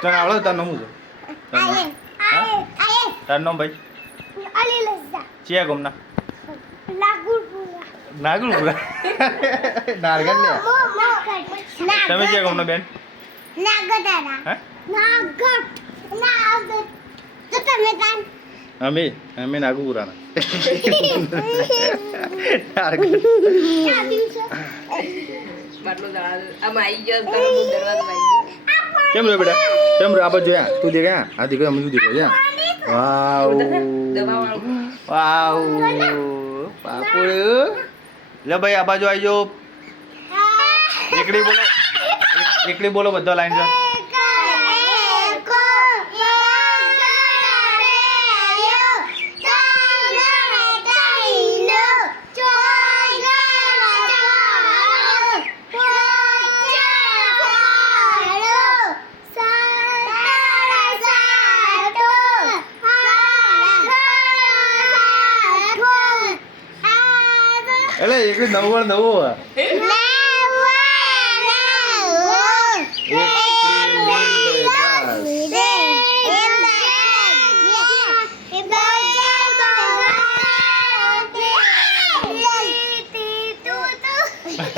તને આવડે તાર નામ શું તાર નામ? હા? તાર નામ ભાઈ? ચિયા ગમના. નાગુલપુરા નારગલ લે તમે ચિયા ગમના બેન? હા? અમે અમે નાગુપુરાના નારગલ બાટલો જણાવજો. આમાં આવી ગયો તો દરવાજો ગયો. કેમ રહ્યો બેટા? કેમ રહ્યો? આ બાજુ જોયા તું દેખ આ આ દીકરા મને દીકરો જા. વાવ. વાવ. પાપડ લે ભાઈ આ બાજુ આવી જાઓ. એકડી બોલો એકડી બોલો બધા લાઈન છે એટલે એકલી નવું નવું